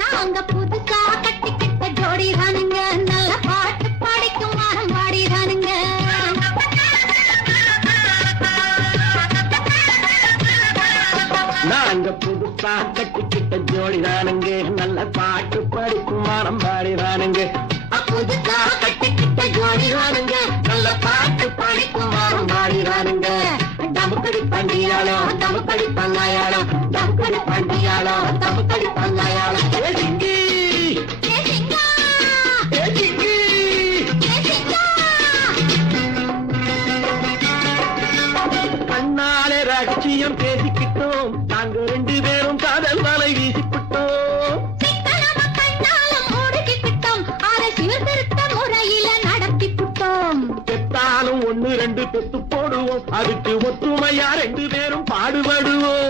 நாங்க புதுசா கட்டிக்கிட்ட ஜோடி தானுங்க, நல்ல பாட்டு பாடிக்கும் வாரம் பாடி தானுங்க. நாங்க புதுசா கட்டிக்கிட்ட ஜோடி தானுங்க, நல்ல பாட்டு படிக்கும் வாரம் பாடி தானுங்க. புதுசா கட்டிக்கிட்ட ஜோடி தானுங்க, நல்ல பாட்டு படிக்கும் வாரம் பாடி தானுங்க. டமுக்கடி பண்டியாளோ டமுக்கடி பங்காயாளோ, டமுக்கடி பண்டியாளோ டமுக்கடி பங்காயாளோ. கண்ணாலே ரகசியம் பேசிக்கிட்டோம், நாங்க 2 பேரும் காதல் வலை வீசிக்கிட்டோம். முறையில நடத்திக்கிட்டோம். பெத்தாலும் 1 2 பெத்து போடுவோம், அதுக்கு ஒத்துமையா 2 பேரும் பாடுபடுவோம்.